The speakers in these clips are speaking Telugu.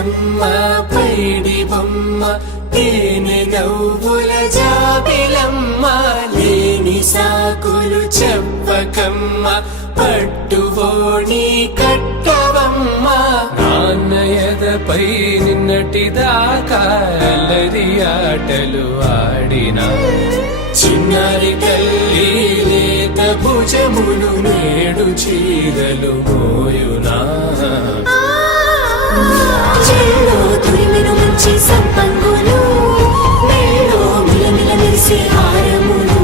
బుగ్గలమ్మ పైడి బొమ్మ తేనె నవ్వుల జాబిలమ్మ లేని సాకులు చెప్పకమ్మ పట్టువోణి కట్టవమ్మ నాన్నయదపై నిన్నటిదాకా అల్లరి ఆటలు ఆడినా చిన్నారి తల్లి లేత భుజములు నేడు చీరలు మోయునా చెల్లో తురిమిన మంచి సంపంగులు మెల్లో మిలమిల మెరిసే హారములు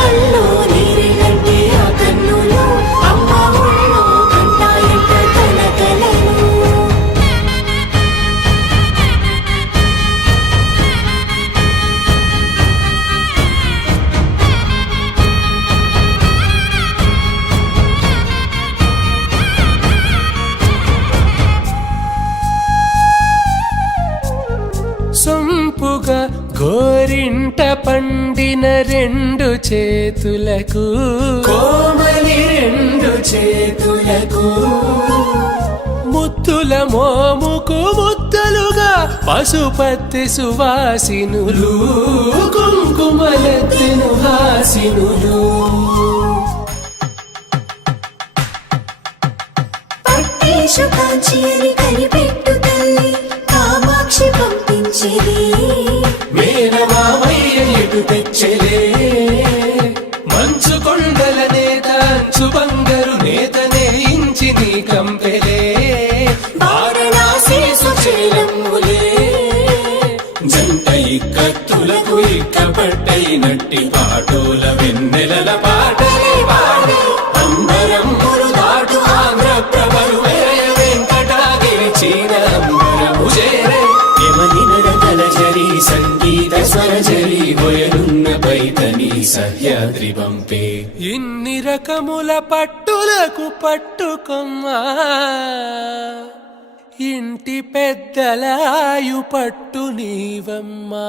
అల్లో నీరెలంటే ఆ కన్నులు అమ్మ ఒళ్ళో కంటాయంట కలకలను సొంపుగా గోరింట పండిన రెండు చేతులకు కోమలి రెండు చేతులకు ముత్తుల మోముకు ముద్దలుగా పశుపతి సువాసినులు కుంకుమలెత్తిను హాసినులు పట్టేశు కాంచి అని కనిపెట్టు తల్లి కామాక్షి పంపించేది మేనమామయ్య ఎటు తెచ్చలే మంచు కొండల నేత అంచు బంగారు నేత నేయించి నీ కంపెలే వారణాసి సుచేలమ్ములే జంట ఇక్కత్తులకు ఇక్కపట్టైనట్టి పాటోల వెన్నెలల పాటలే పాడే అంబరమ్ములు దాటు ఆంధ్ర ప్రభలు వెంకటాగిరి చీన అంబరము చేరే యమనినడతలజరి సంగీత స్వరజరి బొయలున్న పైతని సహ్యాద్రి పంపే ఇన్ని రకముల పట్టులకు పట్టుకొమ్మా ఇంటి పెద్దలాయు పట్టు నీవమ్మా.